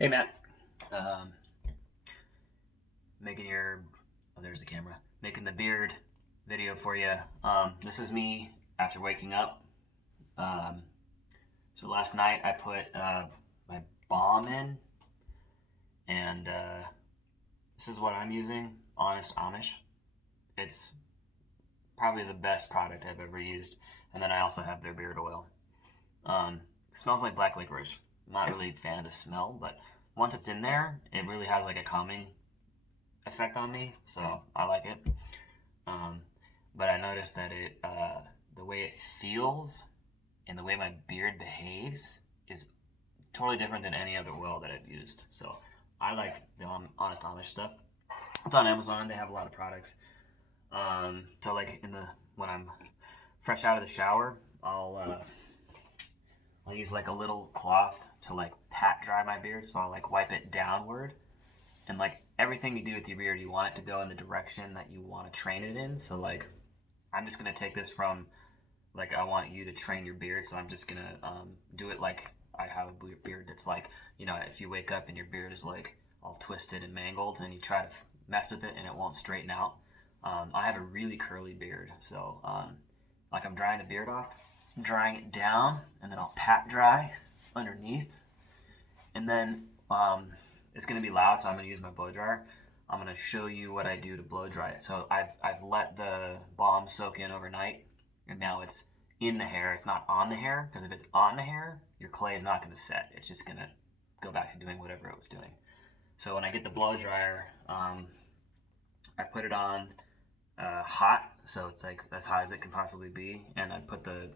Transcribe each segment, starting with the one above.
Hey Matt, um, making your there's the camera. Making the beard video for you. This is me after waking up. Um, so last night I put my balm in, and this is what I'm using. Honest Amish. It's probably the best product I've ever used. And then I also have their beard oil. It smells like black licorice. I'm not really a fan of the smell, but once it's in there, it really has like a calming effect on me, so I like it. Um, but I noticed that the way it feels and the way my beard behaves is totally different than any other oil that I've used. So I like the Honest Amish stuff. It's on Amazon. They have a lot of products. So like when I'm fresh out of the shower, I'll use like a little cloth to like pat dry my beard. So I'll like wipe it downward, and like everything you do with your beard, you want it to go in the direction that you want to train it in. So like I'm just gonna take this from like I want you to train your beard. So I'm just gonna do it like I have a beard that's like, if you wake up and your beard is like all twisted and mangled, and you try to mess with it and it won't straighten out. I have a really curly beard, so like I'm drying the beard off, I'm drying it down, and then I'll pat dry underneath, and then it's gonna be loud, so I'm gonna use my blow dryer. I'm gonna show you what I do to blow dry it. So I've let the balm soak in overnight, and now it's in the hair. It's not on the hair, because if it's on the hair, your clay is not gonna set. It's just gonna go back to doing whatever it was doing. So when I get the blow dryer, I put it on hot, so it's like as high as it can possibly be, and I put the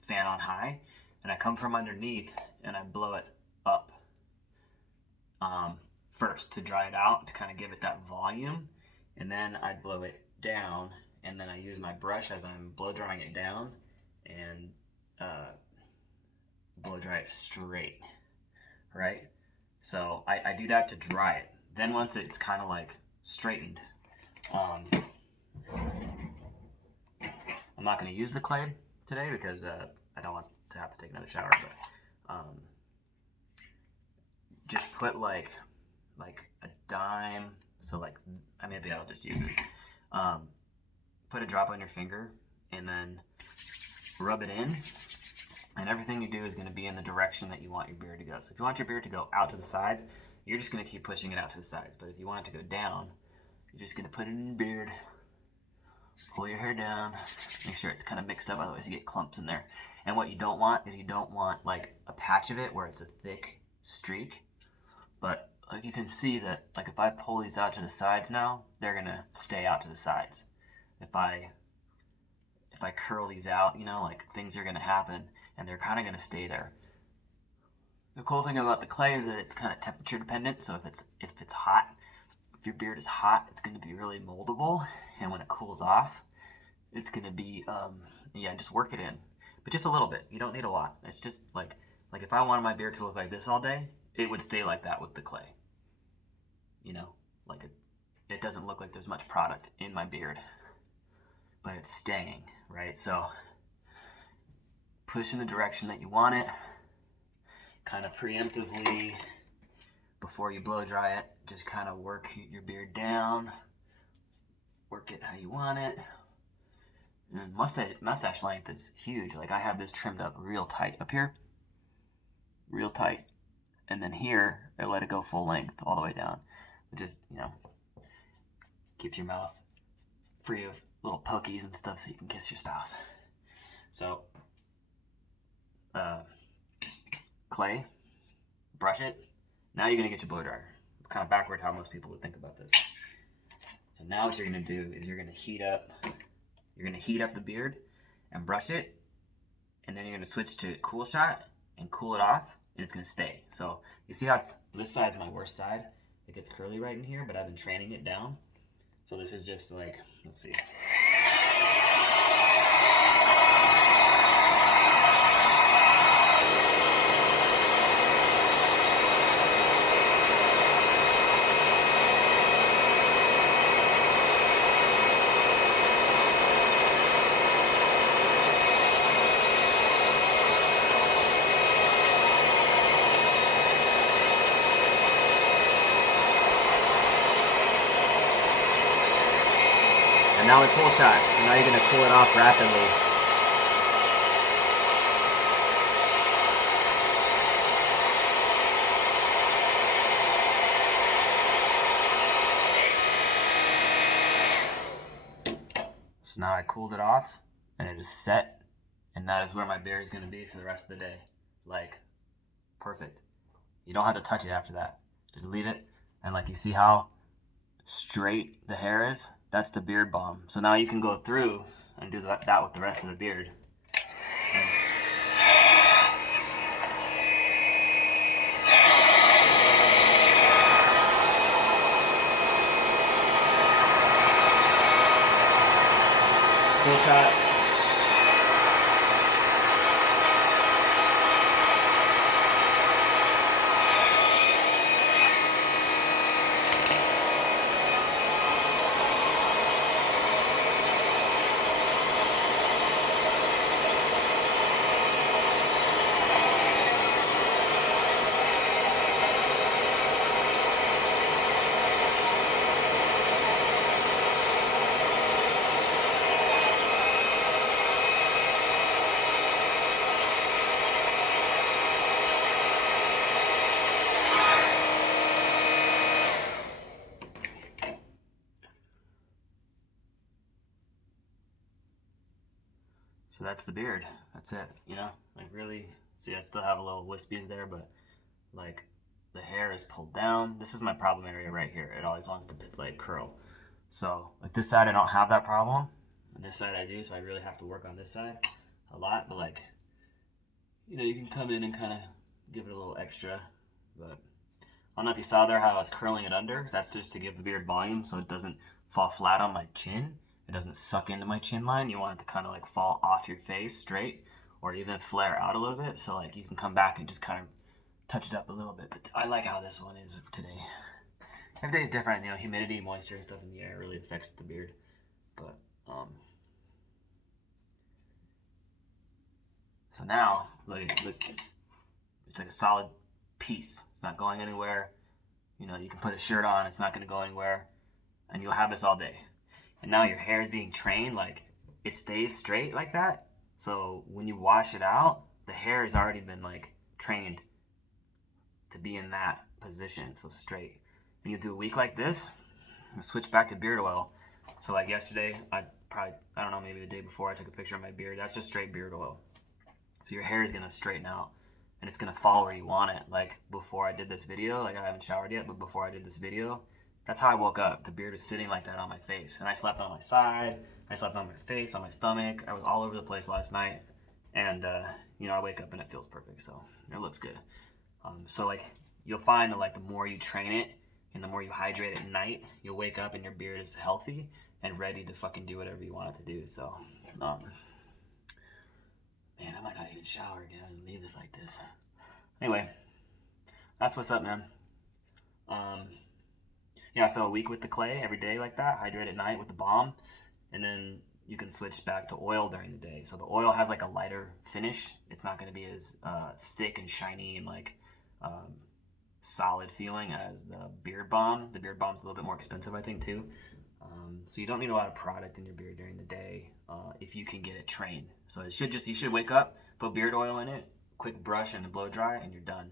fan on high, and I come from underneath and I blow it up first to dry it out, to kind of give it that volume, and then I blow it down, and then I use my brush as I'm blow drying it down, and blow dry it straight, right? So I do that to dry it. Then once it's kind of like straightened, I'm not going to use the clay today because I don't want to have to take another shower, but just put like a dime, so like maybe I'll just use it. Put a drop on your finger and then rub it in, and everything you do is going to be in the direction that you want your beard to go. So if you want your beard to go out to the sides, you're just going to keep pushing it out to the sides. But if you want it to go down, you're just going to put it in your beard, pull your hair down, make sure it's kind of mixed up, otherwise you get clumps in there. And what you don't want is you don't want like a patch of it where it's a thick streak. But like you can see that like if I pull these out to the sides now, they're going to stay out to the sides. If I curl these out, like things are going to happen and they're kind of going to stay there. The cool thing about the clay is that it's kind of temperature dependent. So if it's hot, if your beard is hot, it's going to be really moldable, and when it cools off, it's going to be just work it in, but just a little bit. You don't need a lot. It's just like if I wanted my beard to look like this all day, it would stay like that with the clay. Like it doesn't look like there's much product in my beard, but it's staying, right? So push in the direction that you want it, kind of preemptively. Before you blow dry it, just kind of work your beard down, work it how you want it. And mustache length is huge. Like I have this trimmed up real tight up here, real tight, and then here I let it go full length all the way down. It just keeps your mouth free of little pokies and stuff, so you can kiss your spouse. So clay, brush it. Now you're going to get your blow dryer. It's kind of backward how most people would think about this. So now what you're going to do is you're going to heat up the beard and brush it, and then you're going to switch to cool shot and cool it off, and it's going to stay. So you see how this side's my worst side? It gets curly right in here, but I've been training it down. So this is just like, let's see. And now we pull shot. So now you're gonna cool it off rapidly. So now I cooled it off and it is set, and that is where my beard is gonna be for the rest of the day. Like, perfect. You don't have to touch it after that. Just leave it, and like you see how straight the hair is? That's the beard balm. So now you can go through and do that with the rest of the beard. Full shot. So that's the beard. That's it, you know? Like, really, see, I still have a little wispies there, but like the hair is pulled down. This is my problem area right here. It always wants to like curl. So like this side I don't have that problem, and this side I do, so I really have to work on this side a lot. But like, you know, you can come in and kind of give it a little extra. But I don't know if you saw there how I was curling it under. That's just to give the beard volume so it doesn't fall flat on my chin. It doesn't suck into my chin line. You want it to kind of like fall off your face straight, or even flare out a little bit, so like you can come back and just kind of touch it up a little bit. But I like how this one is today. Every day's different, you know, humidity, moisture, and stuff in the air really affects the beard. But so now look, it's like a solid piece. It's not going anywhere. You know, you can put a shirt on, it's not going to go anywhere, and you'll have this all day. And now your hair is being trained, like it stays straight like that. So when you wash it out, the hair has already been like trained to be in that position, so straight. And you do a week like this, and switch back to beard oil. So like yesterday, I don't know, maybe the day before, I took a picture of my beard. That's just straight beard oil. So your hair is gonna straighten out, and it's gonna fall where you want it. Like before I did this video, like I haven't showered yet, but before I did this video, that's how I woke up. The beard was sitting like that on my face. And I slept on my side, I slept on my face, on my stomach. I was all over the place last night. And, you know, I wake up and it feels perfect. So it looks good. So, like, you'll find that, like, the more you train it and the more you hydrate at night, you'll wake up and your beard is healthy and ready to fucking do whatever you want it to do. So, man, I might not even shower again and leave this like this. Anyway, that's what's up, man. Yeah, so a week with the clay every day like that, hydrate at night with the balm, and then you can switch back to oil during the day. So the oil has like a lighter finish. It's not going to be as thick and shiny and like solid feeling as the beard balm. The beard balm's a little bit more expensive, I think, too. So you don't need a lot of product in your beard during the day if you can get it trained. So you should wake up, put beard oil in it, quick brush and a blow dry, and you're done.